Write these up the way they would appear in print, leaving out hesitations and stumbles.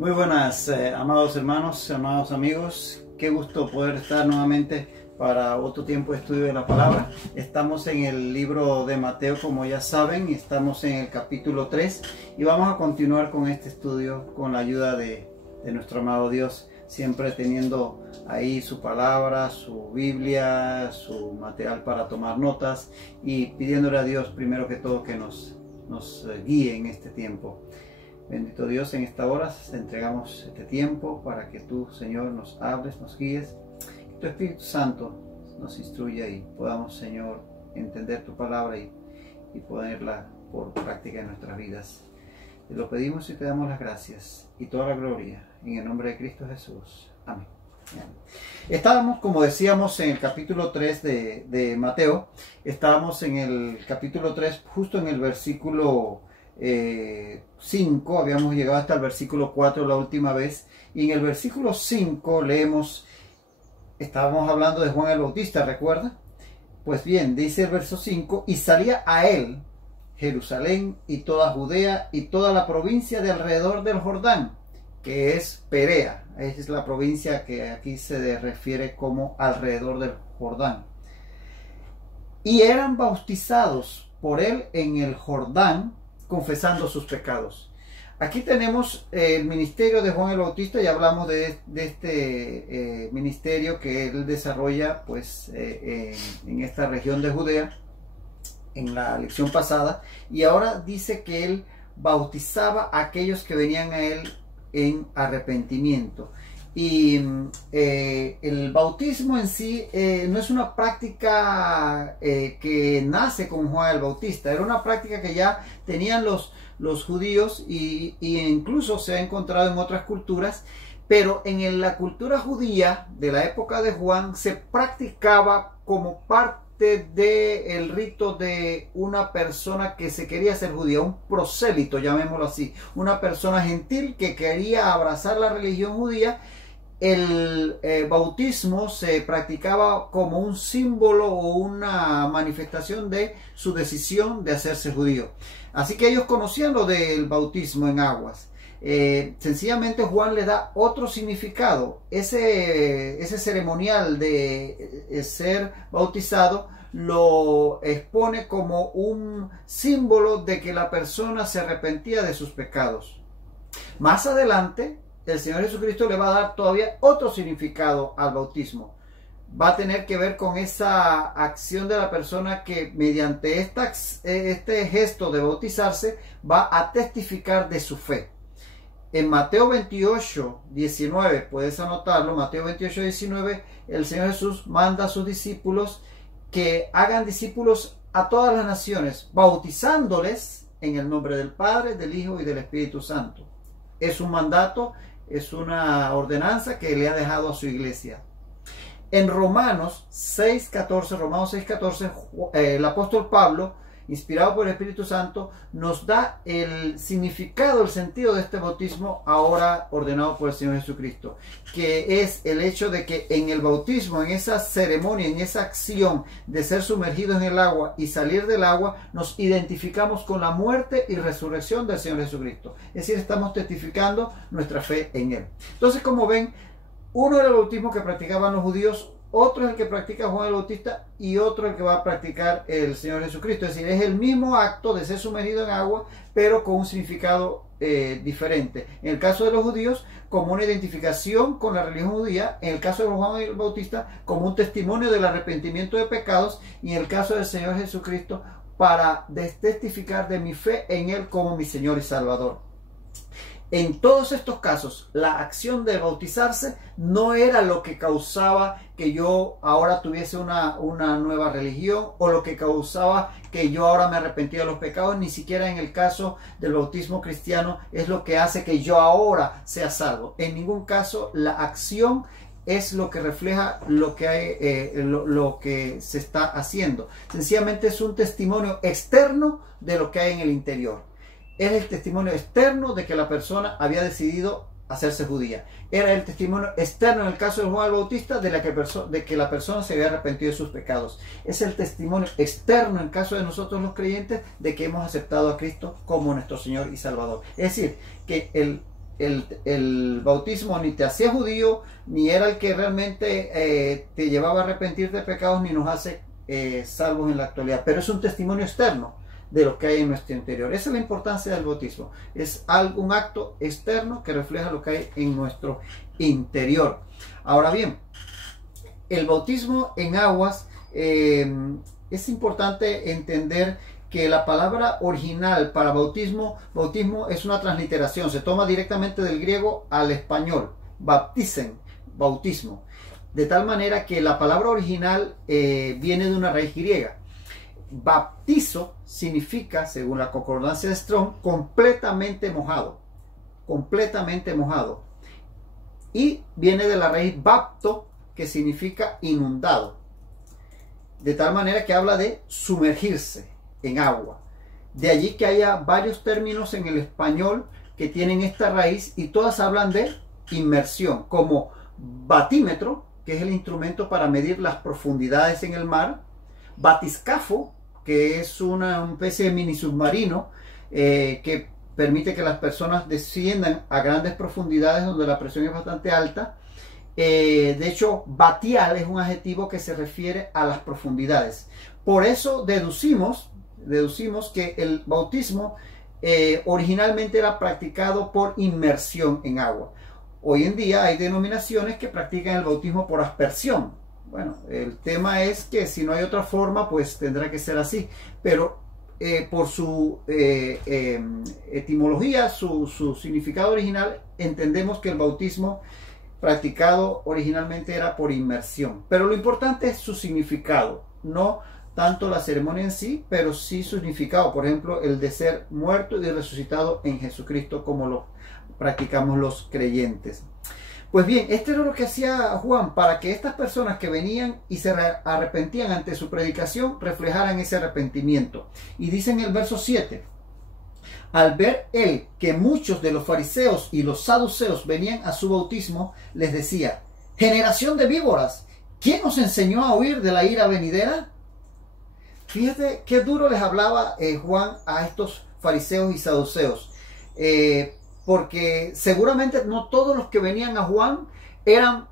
Muy buenas, amados hermanos, amados amigos. Qué gusto poder estar nuevamente para otro tiempo de estudio de la palabra. Estamos en el libro de Mateo, como ya saben, estamos en el capítulo 3 y vamos a continuar con este estudio con la ayuda de nuestro amado Dios, siempre teniendo ahí su palabra, su Biblia, su material para tomar notas y pidiéndole a Dios primero que todo que nos guíe en este tiempo. Bendito Dios, en esta hora te entregamos este tiempo para que tú, Señor, nos hables, nos guíes. Tu Espíritu Santo nos instruya y podamos, Señor, entender tu palabra y ponerla por práctica en nuestras vidas. Te lo pedimos y te damos las gracias y toda la gloria en el nombre de Cristo Jesús. Amén. Estábamos, como decíamos, en el capítulo 3 de Mateo. Estábamos en el capítulo 3, justo en el versículo 5, habíamos llegado hasta el versículo 4 la última vez, y en el versículo 5 leemos, estábamos hablando de Juan el Bautista, ¿recuerda? Pues bien, dice el verso 5, y salía a él Jerusalén y toda Judea y toda la provincia de alrededor del Jordán, que es Perea, es la provincia que aquí se refiere como alrededor del Jordán, y eran bautizados por él en el Jordán, confesando sus pecados. Aquí tenemos el ministerio de Juan el Bautista. Ya hablamos de este ministerio que él desarrolla pues en esta región de Judea en la lección pasada, y ahora dice que él bautizaba a aquellos que venían a él en arrepentimiento. Y el bautismo en sí no es una práctica que nace con Juan el Bautista, era una práctica que ya tenían los judíos y incluso se ha encontrado en otras culturas, pero en la cultura judía de la época de Juan se practicaba como parte del rito de una persona que se quería ser judía, un prosélito, llamémoslo así, una persona gentil que quería abrazar la religión judía. El bautismo se practicaba como un símbolo o una manifestación de su decisión de hacerse judío. Así que ellos conocían lo del bautismo en aguas. Sencillamente Juan le da otro significado. Ese ceremonial de ser bautizado lo expone como un símbolo de que la persona se arrepentía de sus pecados. Más adelante, el Señor Jesucristo le va a dar todavía otro significado al bautismo. Va a tener que ver con esa acción de la persona que mediante este gesto de bautizarse va a testificar de su fe. En Mateo 28, 19, puedes anotarlo, Mateo 28, 19, el Señor Jesús manda a sus discípulos que hagan discípulos a todas las naciones, bautizándoles en el nombre del Padre, del Hijo y del Espíritu Santo. Es un mandato, es una ordenanza que le ha dejado a su iglesia. En Romanos 6.14, el apóstol Pablo, inspirado por el Espíritu Santo, nos da el significado, el sentido de este bautismo ahora ordenado por el Señor Jesucristo, que es el hecho de que en el bautismo, en esa ceremonia, en esa acción de ser sumergidos en el agua y salir del agua, nos identificamos con la muerte y resurrección del Señor Jesucristo. Es decir, estamos testificando nuestra fe en Él. Entonces, como ven, uno era el bautismo que practicaban los judíos, otro es el que practica Juan el Bautista y otro el que va a practicar el Señor Jesucristo. Es decir, es el mismo acto de ser sumergido en agua, pero con un significado diferente. En el caso de los judíos, como una identificación con la religión judía; en el caso de Juan el Bautista, como un testimonio del arrepentimiento de pecados; y en el caso del Señor Jesucristo, para testificar de mi fe en Él como mi Señor y Salvador. En todos estos casos, la acción de bautizarse no era lo que causaba que yo ahora tuviese una nueva religión, o lo que causaba que yo ahora me arrepentía de los pecados. Ni siquiera en el caso del bautismo cristiano es lo que hace que yo ahora sea salvo. En ningún caso la acción es lo que refleja lo que hay, lo que se está haciendo. Sencillamente es un testimonio externo de lo que hay en el interior. Es el testimonio externo de que la persona había decidido hacerse judía. Era el testimonio externo en el caso de Juan el Bautista de que la persona se había arrepentido de sus pecados. Es el testimonio externo en el caso de nosotros los creyentes de que hemos aceptado a Cristo como nuestro Señor y Salvador. Es decir, que el bautismo ni te hacía judío, ni era el que realmente te llevaba a arrepentirte de pecados, ni nos hace salvos en la actualidad, pero es un testimonio externo de lo que hay en nuestro interior. Esa es la importancia del bautismo, es un acto externo que refleja lo que hay en nuestro interior. Ahora bien, el bautismo en aguas, es importante entender que la palabra original para bautismo es una transliteración, se toma directamente del griego al español, baptisen, bautismo, de tal manera que la palabra original viene de una raíz griega. Baptizo significa, según la concordancia de Strong, completamente mojado, y viene de la raíz bapto, que significa inundado, de tal manera que habla de sumergirse en agua. De allí que haya varios términos en el español que tienen esta raíz y todas hablan de inmersión, como batímetro, que es el instrumento para medir las profundidades en el mar, batiscafo, que es una especie de mini submarino que permite que las personas desciendan a grandes profundidades donde la presión es bastante alta. De hecho, batial es un adjetivo que se refiere a las profundidades. Por eso deducimos que el bautismo originalmente era practicado por inmersión en agua. Hoy en día hay denominaciones que practican el bautismo por aspersión. Bueno, el tema es que si no hay otra forma, pues tendrá que ser así. Pero por su etimología, su significado original, entendemos que el bautismo practicado originalmente era por inmersión. Pero lo importante es su significado, no tanto la ceremonia en sí, pero sí su significado. Por ejemplo, el de ser muerto y resucitado en Jesucristo, como lo practicamos los creyentes. Pues bien, esto era lo que hacía Juan para que estas personas que venían y se arrepentían ante su predicación reflejaran ese arrepentimiento. Y dice en el verso 7: al ver él que muchos de los fariseos y los saduceos venían a su bautismo, les decía: generación de víboras, ¿quién os enseñó a huir de la ira venidera? Fíjate qué duro les hablaba Juan a estos fariseos y saduceos, porque seguramente no todos los que venían a Juan eran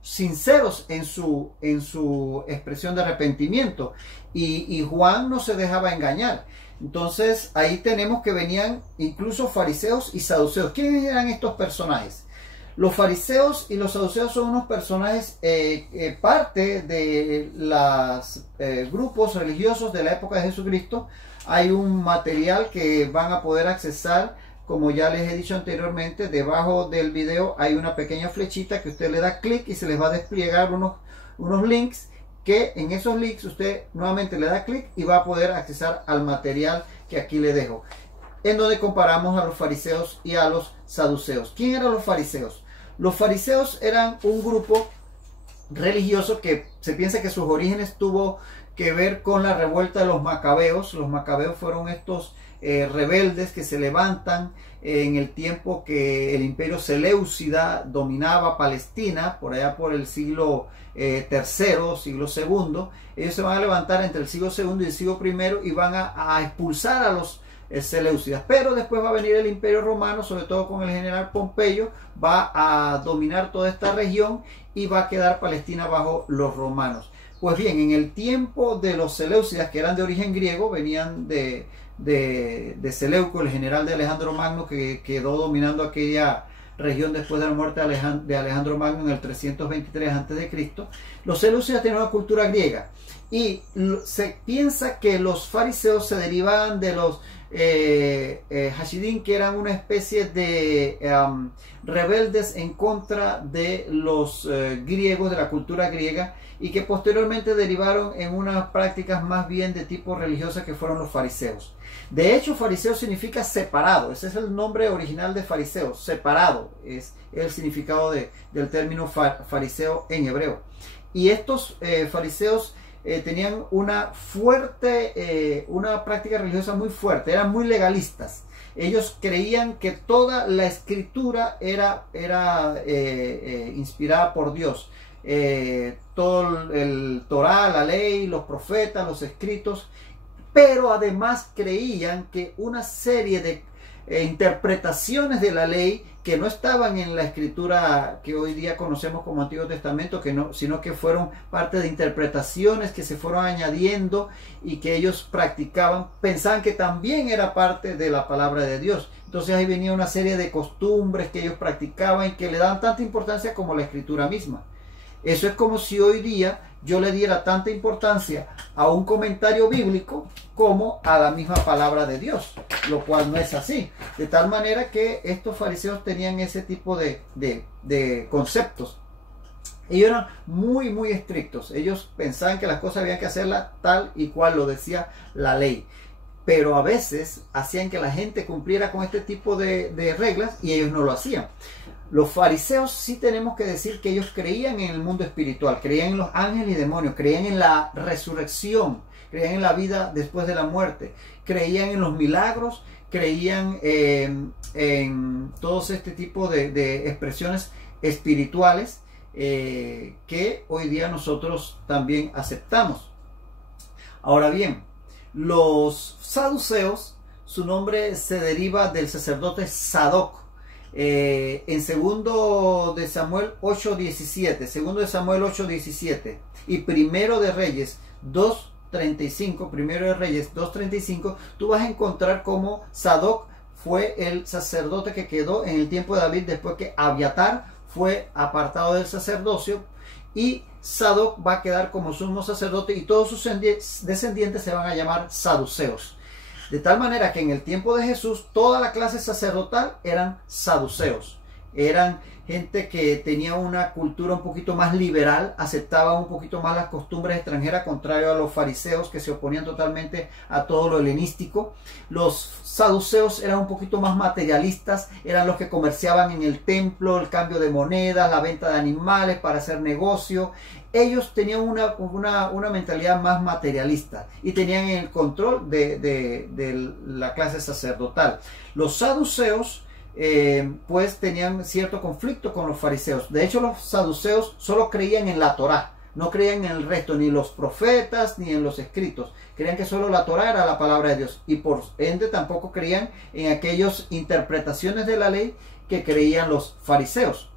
sinceros en su expresión de arrepentimiento, y Juan no se dejaba engañar. Entonces ahí tenemos que venían incluso fariseos y saduceos. ¿Quiénes eran estos personajes? Los fariseos y los saduceos son unos personajes parte de los grupos religiosos de la época de Jesucristo. Hay un material que van a poder accesar, como ya les he dicho anteriormente. Debajo del video hay una pequeña flechita que usted le da clic y se les va a desplegar unos links, que en esos links usted nuevamente le da clic y va a poder accesar al material que aquí le dejo, en donde comparamos a los fariseos y a los saduceos. ¿Quién eran los fariseos? Los fariseos eran un grupo religioso que se piensa que sus orígenes tuvo que ver con la revuelta de los macabeos. Los macabeos fueron estos rebeldes que se levantan en el tiempo que el imperio seleucida dominaba Palestina, por allá por el siglo tercero, siglo segundo. Ellos se van a levantar entre el siglo segundo y el siglo primero y van a expulsar a los seleucidas, pero después va a venir el imperio romano, sobre todo con el general Pompeyo, va a dominar toda esta región y va a quedar Palestina bajo los romanos. Pues bien, en el tiempo de los seleucidas, que eran de origen griego, venían de Seleuco, el general de Alejandro Magno, que quedó dominando aquella región después de la muerte de Alejandro Magno en el 323 a.C. Los seleucidas tenían una cultura griega y se piensa que los fariseos se derivaban de los Hasidim, que eran una especie de rebeldes en contra de los griegos, de la cultura griega, y que posteriormente derivaron en unas prácticas más bien de tipo religiosa, que fueron los fariseos. De hecho, fariseo significa separado. Ese es el nombre original de fariseo, separado es el significado del término fariseo en hebreo. Y estos fariseos tenían una práctica religiosa muy fuerte, eran muy legalistas. Ellos creían que toda la escritura era inspirada por Dios. Todo el Torá, la ley, los profetas, los escritos, pero además creían que una serie de interpretaciones de la ley que no estaban en la escritura que hoy día conocemos como Antiguo Testamento, sino que fueron parte de interpretaciones que se fueron añadiendo y que ellos practicaban, pensaban que también era parte de la palabra de Dios. Entonces ahí venía una serie de costumbres que ellos practicaban y que le daban tanta importancia como la escritura misma. Eso es como si hoy día yo le diera tanta importancia a un comentario bíblico como a la misma palabra de Dios, lo cual no es así. De tal manera que estos fariseos tenían ese tipo de conceptos. Ellos eran muy estrictos. Ellos pensaban que las cosas habían que hacerlas tal y cual lo decía la ley. Pero a veces hacían que la gente cumpliera con este tipo de reglas y ellos no lo hacían. Los fariseos sí tenemos que decir que ellos creían en el mundo espiritual, creían en los ángeles y demonios, creían en la resurrección, creían en la vida después de la muerte, creían en los milagros, creían en todos este tipo de expresiones espirituales que hoy día nosotros también aceptamos. Ahora bien, los saduceos, su nombre se deriva del sacerdote Sadoc. En segundo de Samuel 8:17 y primero de Reyes 2:35, tú vas a encontrar cómo Sadoc fue el sacerdote que quedó en el tiempo de David después que Abiatar fue apartado del sacerdocio, y Sadoc va a quedar como sumo sacerdote y todos sus descendientes se van a llamar saduceos. De tal manera que en el tiempo de Jesús toda la clase sacerdotal eran saduceos. Eran gente que tenía una cultura un poquito más liberal, aceptaba un poquito más las costumbres extranjeras, contrario a los fariseos que se oponían totalmente a todo lo helenístico. Los saduceos eran un poquito más materialistas, eran los que comerciaban en el templo, el cambio de monedas, la venta de animales para hacer negocio. Ellos tenían una mentalidad más materialista y tenían el control de la clase sacerdotal. Los saduceos pues tenían cierto conflicto con los fariseos. De hecho, los saduceos solo creían en la Torá, no creían en el resto, ni los profetas ni en los escritos. Creían que solo la Torá era la palabra de Dios y por ende tampoco creían en aquellas interpretaciones de la ley que creían los fariseos.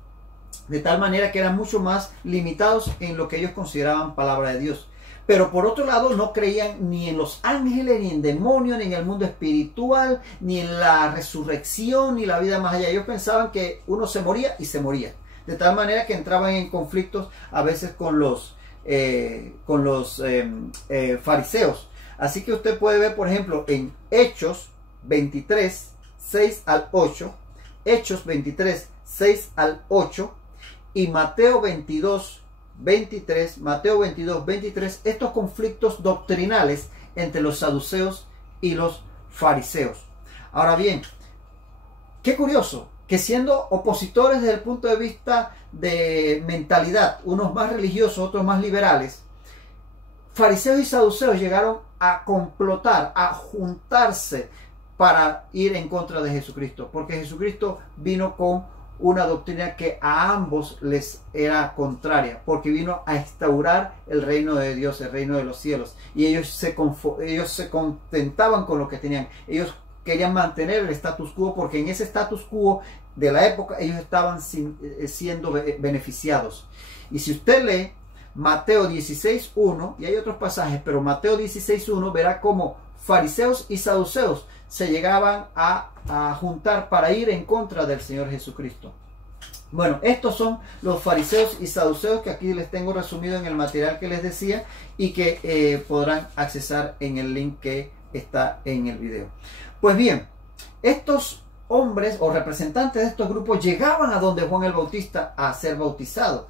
De tal manera que eran mucho más limitados en lo que ellos consideraban palabra de Dios. Pero por otro lado no creían ni en los ángeles, ni en demonios, ni en el mundo espiritual, ni en la resurrección, ni la vida más allá. Ellos pensaban que uno se moría y se moría. De tal manera que entraban en conflictos a veces con los fariseos. Así que usted puede ver, por ejemplo, en Hechos 23, 6 al 8, Hechos 23, 6 al 8, y Mateo 22, 23, estos conflictos doctrinales entre los saduceos y los fariseos. Ahora bien, qué curioso que siendo opositores desde el punto de vista de mentalidad, unos más religiosos, otros más liberales, fariseos y saduceos llegaron a complotar, a juntarse para ir en contra de Jesucristo, porque Jesucristo vino con una doctrina que a ambos les era contraria, porque vino a instaurar el reino de Dios, el reino de los cielos, y ellos se contentaban con lo que tenían. Ellos querían mantener el status quo, porque en ese status quo de la época ellos estaban siendo beneficiados. Y si usted lee Mateo 16:1, y hay otros pasajes, pero Mateo 16:1 verá cómo fariseos y saduceos se llegaban a juntar para ir en contra del Señor Jesucristo. Bueno, estos son los fariseos y saduceos que aquí les tengo resumido en el material que les decía y que podrán accesar en el link que está en el video. Pues bien, estos hombres o representantes de estos grupos llegaban a donde Juan el Bautista a ser bautizado.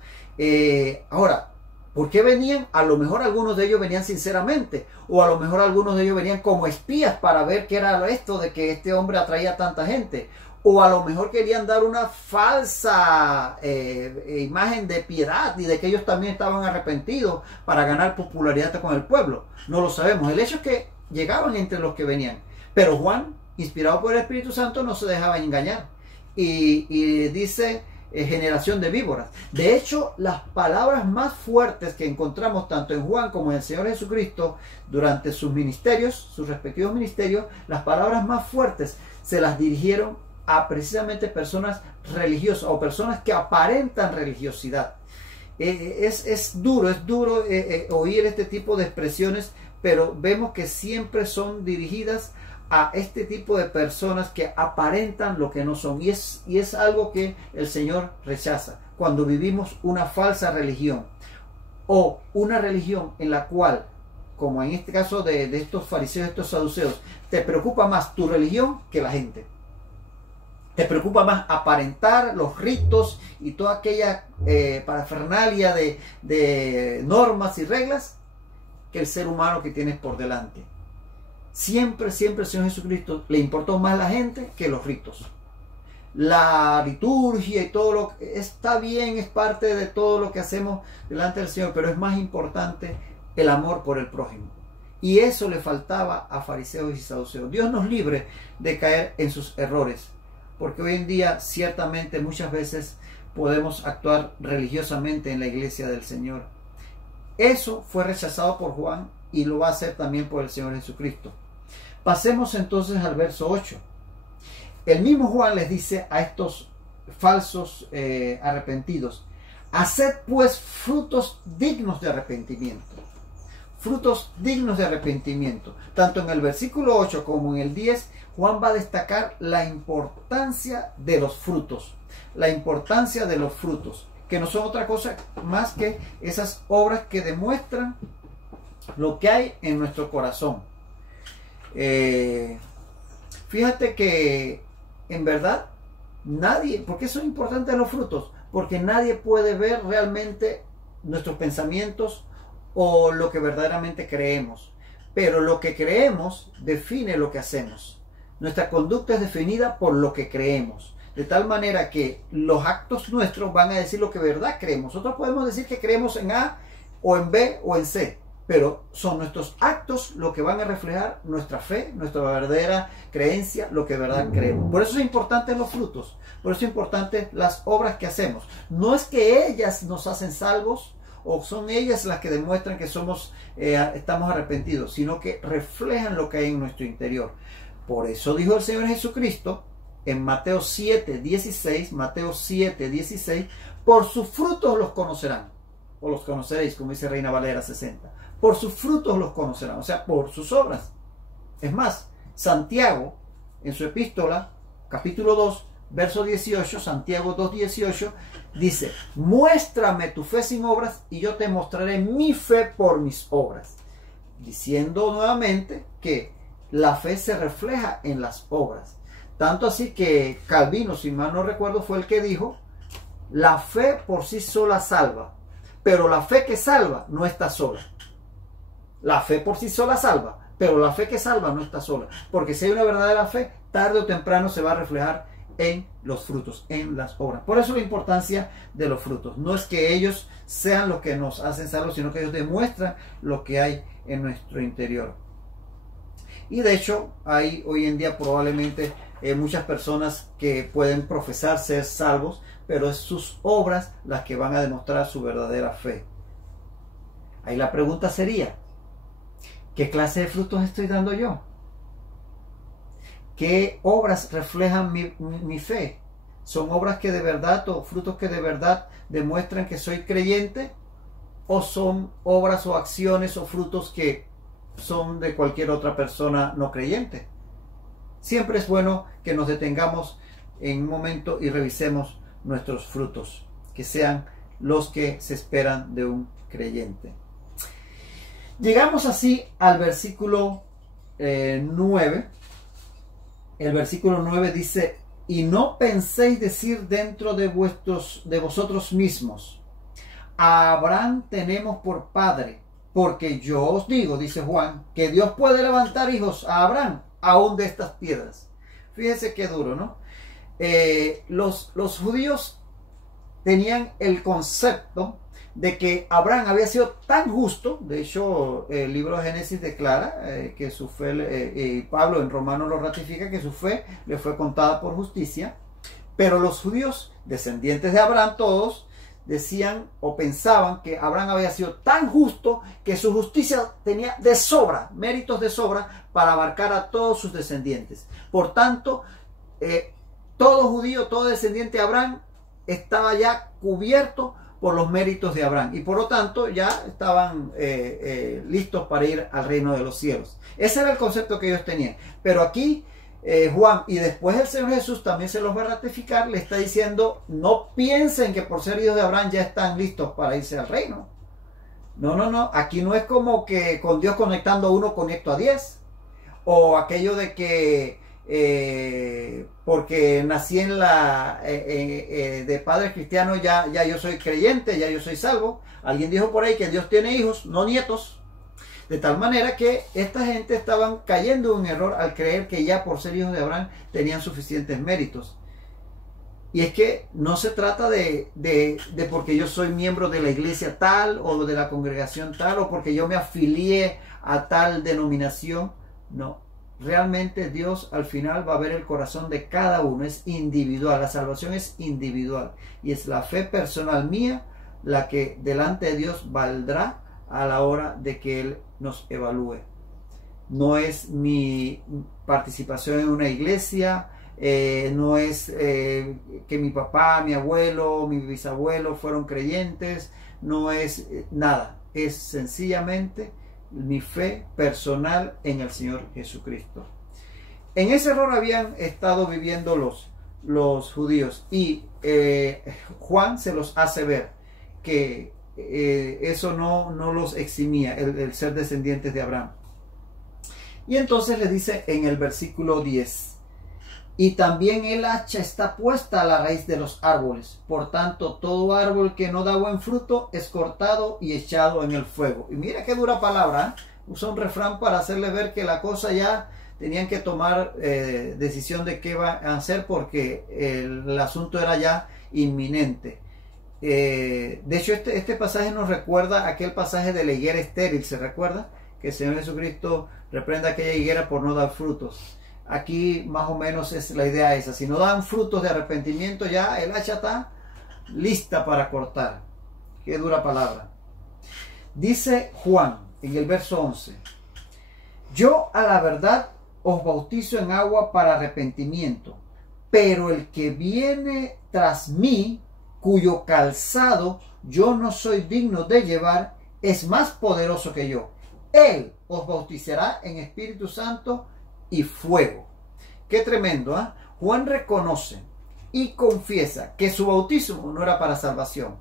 Ahora, ¿por qué venían? A lo mejor algunos de ellos venían sinceramente, o a lo mejor algunos de ellos venían como espías para ver qué era esto de que este hombre atraía a tanta gente, o a lo mejor querían dar una falsa imagen de piedad y de que ellos también estaban arrepentidos para ganar popularidad con el pueblo. No lo sabemos. El hecho es que llegaban entre los que venían, pero Juan, inspirado por el Espíritu Santo, no se dejaba engañar y dice generación de víboras. De hecho, las palabras más fuertes que encontramos tanto en Juan como en el Señor Jesucristo durante sus ministerios, sus respectivos ministerios, las palabras más fuertes se las dirigieron a precisamente personas religiosas o personas que aparentan religiosidad. Es duro oír este tipo de expresiones, pero vemos que siempre son dirigidas a este tipo de personas que aparentan lo que no son. Y es algo que el Señor rechaza. Cuando vivimos una falsa religión o una religión en la cual, como en este caso de estos fariseos, estos saduceos, te preocupa más tu religión que la gente. Te preocupa más aparentar los ritos y toda aquella parafernalia de normas y reglas que el ser humano que tienes por delante. Siempre el Señor Jesucristo le importó más la gente que los ritos. La liturgia y todo lo que está bien, es parte de todo lo que hacemos delante del Señor, pero es más importante el amor por el prójimo. Y eso le faltaba a fariseos y saduceos. Dios nos libre de caer en sus errores, porque hoy en día ciertamente muchas veces podemos actuar religiosamente en la iglesia del Señor. Eso fue rechazado por Juan y lo va a hacer también por el Señor Jesucristo. Pasemos entonces al verso 8. El mismo Juan les dice a estos falsos arrepentidos: haced pues frutos dignos de arrepentimiento. Frutos dignos de arrepentimiento. Tanto en el versículo 8 como en el 10, Juan va a destacar la importancia de los frutos. La importancia de los frutos, que no son otra cosa más que esas obras que demuestran lo que hay en nuestro corazón. Fíjate que en verdad nadie, ¿por qué son importantes los frutos? Porque nadie puede ver realmente nuestros pensamientos o lo que verdaderamente creemos, pero lo que creemos define lo que hacemos. Nuestra conducta es definida por lo que creemos, de tal manera que los actos nuestros van a decir lo que de verdad creemos. Nosotros podemos decir que creemos en A o en B o en C, pero son nuestros actos lo que van a reflejar nuestra fe, nuestra verdadera creencia, lo que de verdad creemos. Por eso es importante los frutos, por eso es importante las obras que hacemos. No es que ellas nos hacen salvos o son ellas las que demuestran que estamos arrepentidos, sino que reflejan lo que hay en nuestro interior. Por eso dijo el Señor Jesucristo en Mateo 7:16, Mateo 7:16, por sus frutos los conocerán, o los conoceréis, como dice Reina Valera 60. Por sus frutos los conocerán, o sea, por sus obras. Es más, Santiago, en su epístola, capítulo 2, verso 18, Santiago 2:18, dice: muéstrame tu fe sin obras y yo te mostraré mi fe por mis obras. Diciendo nuevamente que la fe se refleja en las obras. Tanto así que Calvino, si mal no recuerdo, fue el que dijo: la fe por sí sola salva, pero la fe que salva no está sola. La fe por sí sola salva, pero la fe que salva no está sola. Porque si hay una verdadera fe, tarde o temprano se va a reflejar en los frutos, en las obras. Por eso la importancia de los frutos. No es que ellos sean los que nos hacen salvos, sino que ellos demuestran lo que hay en nuestro interior. Y de hecho, hay hoy en día probablemente muchas personas que pueden profesar ser salvos, pero es sus obras las que van a demostrar su verdadera fe. Ahí la pregunta sería: ¿qué clase de frutos estoy dando yo? ¿Qué obras reflejan mi fe? ¿Son obras que de verdad o frutos que de verdad demuestran que soy creyente? ¿O son obras o acciones o frutos que son de cualquier otra persona no creyente? Siempre es bueno que nos detengamos en un momento y revisemos nuestros frutos, que sean los que se esperan de un creyente. Llegamos así al versículo 9. El versículo 9 dice: y no penséis decir dentro de vosotros mismos: a Abraham tenemos por padre, porque yo os digo, dice Juan, que Dios puede levantar hijos a Abraham aún de estas piedras. Fíjense qué duro, ¿no? Los judíos tenían el concepto de que Abraham había sido tan justo. De hecho, el libro de Génesis declara que su fe, Pablo en Romanos lo ratifica, que su fe le fue contada por justicia, Pero los judíos, descendientes de Abraham todos, decían o pensaban que Abraham había sido tan justo que su justicia tenía de sobra, méritos de sobra para abarcar a todos sus descendientes. Por tanto, todo judío, todo descendiente de Abraham estaba ya cubierto por los méritos de Abraham y por lo tanto ya estaban listos para ir al reino de los cielos. Ese era el concepto que ellos tenían. Pero aquí Juan, y después el Señor Jesús también se los va a ratificar, le está diciendo: no piensen que por ser hijos de Abraham ya están listos para irse al reino. No, no, no. Aquí no es como que con Dios conectando uno conecto a 10. O aquello de que porque nací en de padres cristianos ya yo soy creyente, ya yo soy salvo. Alguien dijo por ahí que Dios tiene hijos, no nietos. De tal manera que esta gente estaban cayendo en un error al creer que ya por ser hijos de Abraham tenían suficientes méritos. Y es que no se trata de porque yo soy miembro de la iglesia tal o de la congregación tal o porque yo me afilié a tal denominación. No, realmente Dios al final va a ver el corazón de cada uno, es individual, la salvación es individual y es la fe personal mía la que delante de Dios valdrá a la hora de que Él nos evalúe. No es mi participación en una iglesia, no es que mi papá, mi abuelo, mi bisabuelo fueron creyentes, no es nada, es sencillamente mi fe personal en el Señor Jesucristo. En ese error habían estado viviendo los judíos y Juan se los hace ver que eso no los eximía, el ser descendientes de Abraham. Y entonces les dice en el versículo 10: y también el hacha está puesta a la raíz de los árboles, por tanto todo árbol que no da buen fruto es cortado y echado en el fuego. Y mira qué dura palabra, ¿eh? Usa un refrán para hacerle ver que la cosa ya tenían que tomar decisión de qué va a hacer, porque el asunto era ya inminente. De hecho este pasaje nos recuerda aquel pasaje de la higuera estéril. ¿Se recuerda? Que el Señor Jesucristo reprende a aquella higuera por no dar frutos. Aquí más o menos es la idea esa: si no dan frutos de arrepentimiento, ya el hacha está lista para cortar. Qué dura palabra. Dice Juan en el verso 11: yo a la verdad os bautizo en agua para arrepentimiento, pero el que viene tras mí, cuyo calzado yo no soy digno de llevar, es más poderoso que yo. Él os bautizará en Espíritu Santo y fuego. Qué tremendo, ¿eh? Juan reconoce y confiesa que su bautismo no era para salvación,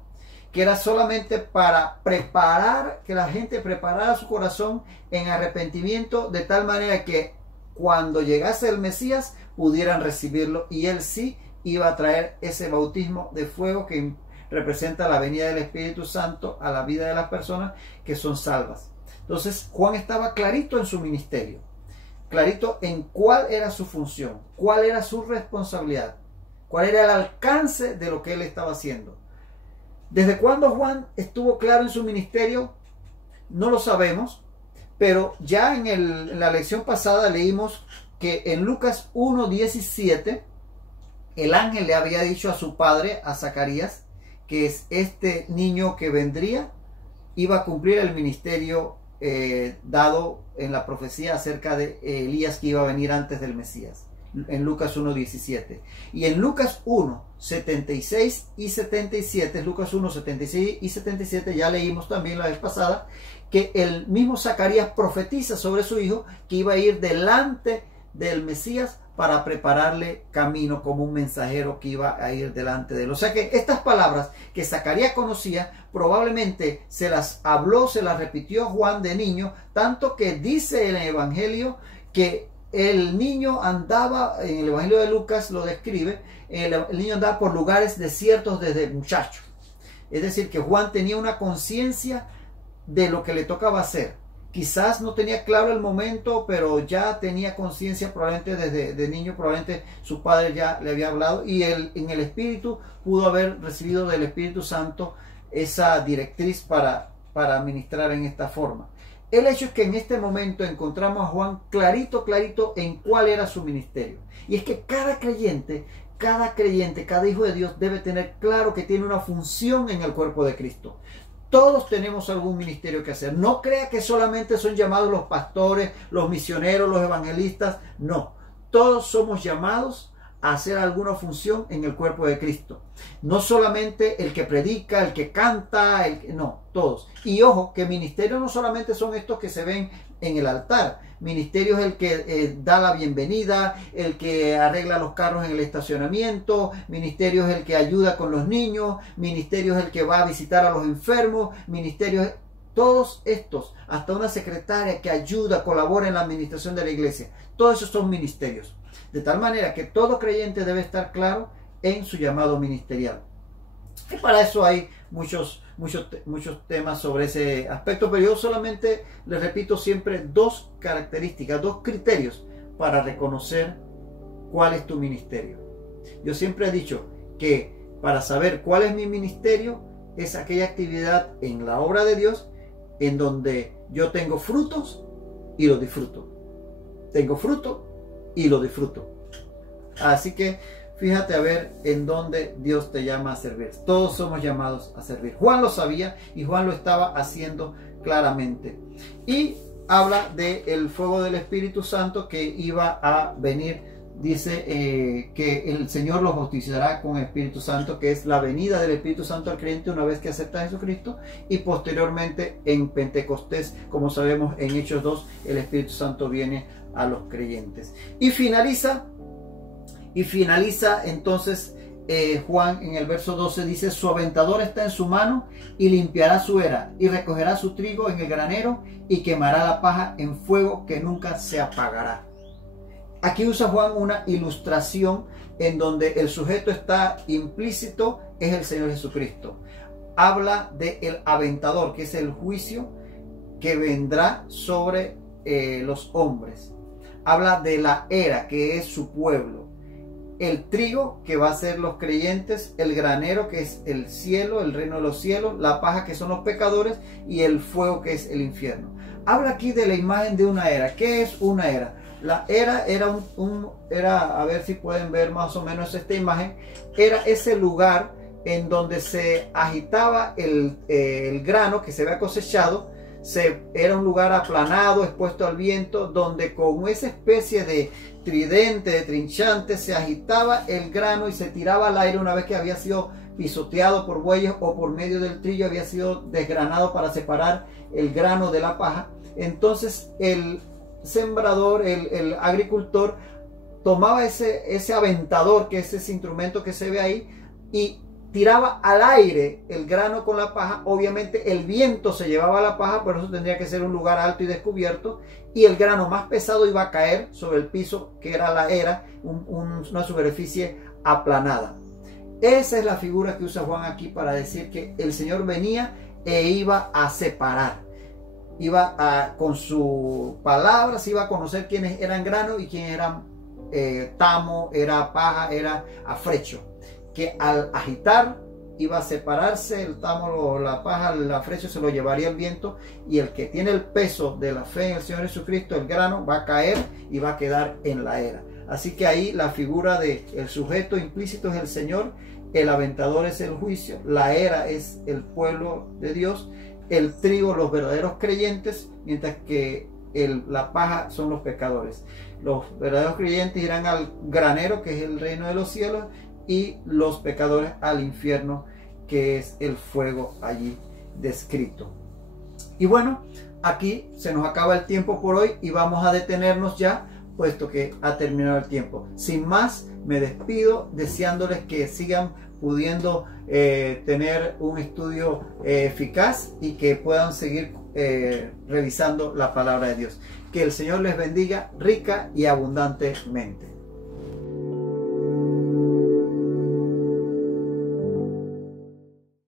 que era solamente para preparar, que la gente preparara su corazón en arrepentimiento, de tal manera que cuando llegase el Mesías pudieran recibirlo, y él sí iba a traer ese bautismo de fuego que representa la venida del Espíritu Santo a la vida de las personas que son salvas. Entonces Juan estaba clarito en su ministerio, clarito en cuál era su función, cuál era su responsabilidad, cuál era el alcance de lo que él estaba haciendo. ¿Desde cuándo Juan estuvo claro en su ministerio? No lo sabemos, pero ya en la lección pasada leímos que en Lucas 1:17 el ángel le había dicho a su padre, a Zacarías, que es este niño que vendría, iba a cumplir el ministerio dado en la profecía acerca de Elías, que iba a venir antes del Mesías, en Lucas 1:17. Y en Lucas 1:76 y 77, Lucas 1:76 y 77, ya leímos también la vez pasada, que el mismo Zacarías profetiza sobre su hijo, que iba a ir delante del Mesías para prepararle camino, como un mensajero que iba a ir delante de él. O sea que estas palabras que Zacarías conocía, probablemente se las habló, se las repitió Juan de niño, tanto que dice en el Evangelio que el niño andaba, en el Evangelio de Lucas lo describe, el niño andaba por lugares desiertos desde muchacho. Es decir, que Juan tenía una conciencia de lo que le tocaba hacer. Quizás no tenía claro el momento, pero ya tenía conciencia, probablemente desde niño, probablemente su padre ya le había hablado, y él en el Espíritu pudo haber recibido del Espíritu Santo esa directriz para ministrar en esta forma. El hecho es que en este momento encontramos a Juan clarito en cuál era su ministerio. Y es que cada creyente cada creyente, cada hijo de Dios debe tener claro que tiene una función en el cuerpo de Cristo. Todos tenemos algún ministerio que hacer. No crea que solamente son llamados los pastores, los misioneros, los evangelistas. No, todos somos llamados a hacer alguna función en el cuerpo de Cristo. No solamente el que predica, el que canta, no, todos. Y ojo, que ministerios no solamente son estos que se ven en el altar. Ministerio es el que da la bienvenida, el que arregla los carros en el estacionamiento, ministerio es el que ayuda con los niños, ministerio es el que va a visitar a los enfermos, ministerio es... Todos estos, hasta una secretaria que ayuda, colabora en la administración de la iglesia, todos esos son ministerios. De tal manera que todo creyente debe estar claro en su llamado ministerial. Y para eso hay muchos temas sobre ese aspecto, pero yo solamente les repito siempre dos características, dos criterios para reconocer cuál es tu ministerio. Yo siempre he dicho que para saber cuál es mi ministerio es aquella actividad en la obra de Dios en donde yo tengo frutos y lo disfruto. Tengo fruto y lo disfruto. Así que fíjate a ver en dónde Dios te llama a servir. Todos somos llamados a servir. Juan lo sabía y Juan lo estaba haciendo claramente. Y habla del fuego del Espíritu Santo que iba a venir. Dice que el Señor los bautizará con el Espíritu Santo, que es la venida del Espíritu Santo al creyente una vez que acepta a Jesucristo, y posteriormente en Pentecostés, como sabemos en Hechos 2, el Espíritu Santo viene a los creyentes. Y finaliza entonces Juan en el verso 12, dice: su aventador está en su mano y limpiará su era y recogerá su trigo en el granero y quemará la paja en fuego que nunca se apagará. Aquí usa Juan una ilustración en donde el sujeto está implícito, es el Señor Jesucristo. Habla del aventador, que es el juicio que vendrá sobre los hombres. Habla de la era, que es su pueblo. El trigo, que va a ser los creyentes. El granero, que es el cielo, el reino de los cielos. La paja, que son los pecadores. Y el fuego, que es el infierno. Habla aquí de la imagen de una era. ¿Qué es una era? La era era a ver si pueden ver más o menos esta imagen, era ese lugar en donde se agitaba el grano que se había cosechado. Era un lugar aplanado, expuesto al viento, donde con esa especie de tridente, de trinchante, se agitaba el grano y se tiraba al aire una vez que había sido pisoteado por bueyes o por medio del trillo había sido desgranado para separar el grano de la paja. Entonces el sembrador, el agricultor, tomaba ese aventador, que es ese instrumento que se ve ahí, y tiraba al aire el grano con la paja. Obviamente el viento se llevaba la paja, por eso tendría que ser un lugar alto y descubierto, y el grano más pesado iba a caer sobre el piso, que era la era, una superficie aplanada. Esa es la figura que usa Juan aquí para decir que el Señor venía e iba a separar. Con su palabra se iba a conocer quiénes eran grano y quiénes eran tamo, era paja, era afrecho. Que al agitar iba a separarse el tamo, la paja, el afrecho se lo llevaría el viento, y el que tiene el peso de la fe en el Señor Jesucristo, el grano, va a caer y va a quedar en la era. Así que ahí la figura del sujeto implícito es el Señor, el aventador es el juicio, la era es el pueblo de Dios, el trigo los verdaderos creyentes, mientras que la paja son los pecadores. Los verdaderos creyentes irán al granero, que es el reino de los cielos, y los pecadores al infierno, que es el fuego allí descrito. Y bueno, aquí se nos acaba el tiempo por hoy y vamos a detenernos ya, puesto que ha terminado el tiempo. Sin más, me despido deseándoles que sigan pudiendo tener un estudio eficaz y que puedan seguir revisando la palabra de Dios. Que el Señor les bendiga rica y abundantemente.